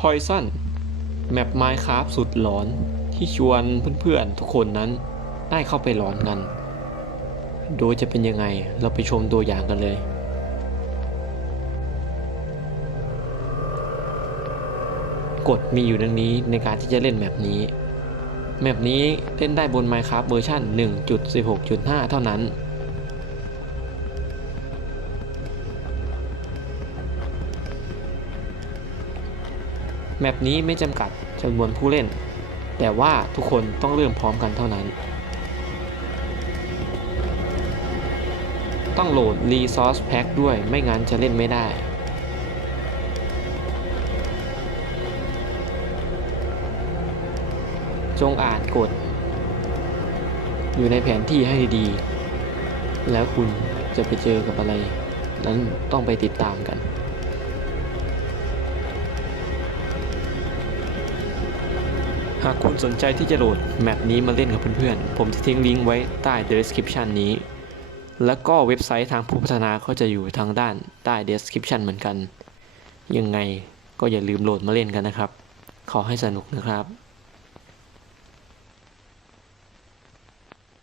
Poison แมป Minecraft สุดหลอนที่ชวนเพื่อนๆทุกคนนั้นได้เข้าไปหลอนกัน โดยจะเป็นยังไงเราไปชมตัวอย่างกันเลยกฎมีอยู่ดังนี้ในการที่จะเล่นแมปนี้ แมปนี้เล่นได้บน Minecraft เวอร์ชัน1.16.5 เท่านั้น แมปนี้ไม่จำกัดจำนวนผู้เล่น แต่ว่าทุกคนต้องเริ่มพร้อมกันเท่านั้น ต้องโหลด Resource Pack ด้วยไม่งั้นจะเล่นไม่ได้ จงอ่านกฎ อยู่ในแผนที่ให้ดี แล้วคุณจะไปเจอกับอะไร นั้นต้องไปติดตามกัน หากคุณสนใจที่จะโหลดแมปนี้มาเล่นกับเพื่อนๆ ผมจะทิ้งลิงก์ไว้ใต้ description นี้ แล้วก็เว็บไซต์ทางผู้พัฒนาก็จะอยู่ทางด้านใต้ description เหมือนกัน ยังไงก็อย่าลืมโหลดมาเล่นกันนะครับ ขอให้สนุกนะครับ